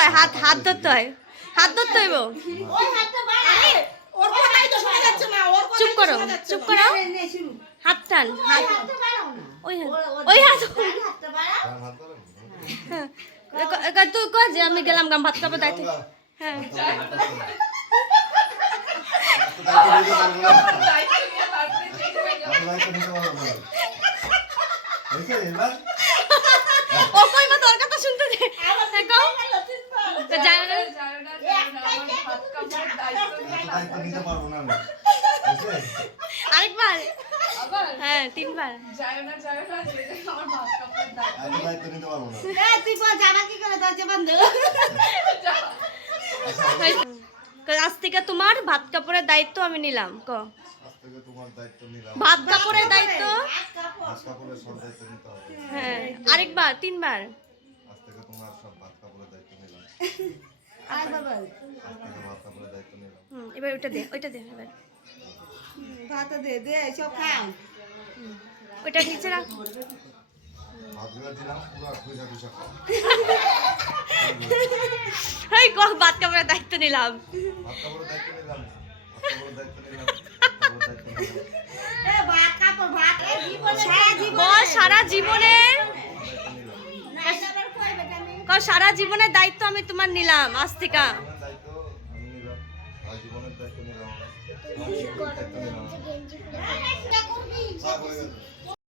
হয়, হাত হাত ধরতে হয়, হাত ধরতে হইব। চুপ করো, চুপ করো, হাত টান, হাত, ওই হাত, ওই হাত। তুই কর যে আমি গেলাম গাম ভাত খাবো দায়িত্ব। হ্যাঁ ও কই মা তোর কথা শুনতে দে। আরেকবার, হ্যাঁ 3 বার। আজ থেকে তোমার ভাত কাপড়ের দায়িত্ব আমি নিলাম। ক ভাত কাপড়ের দায়িত্ব। হ্যাঁ আরেকবার 3 বার। এবার ওইটা দে, ওইটা দে, এবার ভাত দে দে সব খাও। ওইটা নিচে রাখ। এই কো ভাত কাপড়ের দায়িত্ব নিলাম। সারা জীবনের সারা জীবনের দায়িত্ব আমি তোমার নিলাম আজ থেকে।